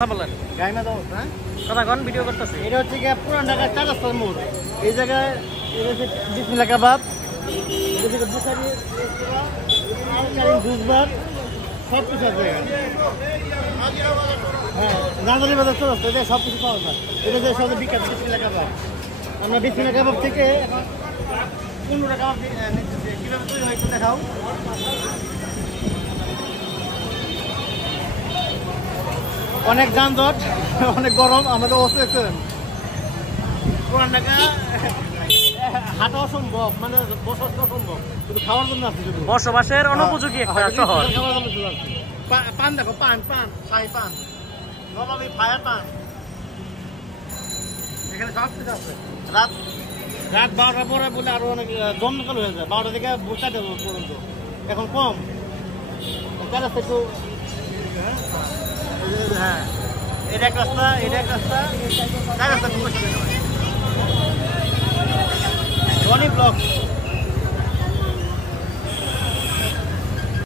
বলেন গাইমা দাও হ্যাঁ কথা কোন ভিডিও করতেছে এটা হচ্ছে কি পুরান ঢাকা চার রাস্তার মোড় এই জায়গায় এটা হচ্ছে বিসমিল্লাহ কাবাব এটা হচ্ছে বুখারি রেস্তোরাঁ আলকারিম জুসবার সব কিছু আছে হ্যাঁ রাজালি বাজার চলে আসছে এটা সব কিছু পাওয়া যায় এটা হচ্ছে সবচেয়ে বিখ্যাত বিসমিল্লাহ কাবাব আমরা বিসমিল্লাহ কাবাব থেকে এখন 15 টাকা নিচ্ছি কীভাবে তৈরি হয় একটু দেখাও অনেক যানজট অনেক গরম আমাদের অবস্থা দেখছেন পুরান ঢাকা হাঁটা অসম্ভব মানে বসবাস অসম্ভব শুধু খাওয়ার জন্য আসছে শুধু বসবাসের অনুপযোগী একটা শহর খাওয়ার জন্য শুধু আসছে পান দেখো পান শাহী পান নবাবি ফায়ার পান এখানে সব কিছু আছে রাত 12টার পরে বলে আরো অনেক জমকাল হয়ে যায় 12টা থেকে 4টা পর্যন্ত এখন কম তার একটু হ্যাঁ এটা এক রাস্তা এটা এক রাস্তা চার রাস্তা অনেক ব্লক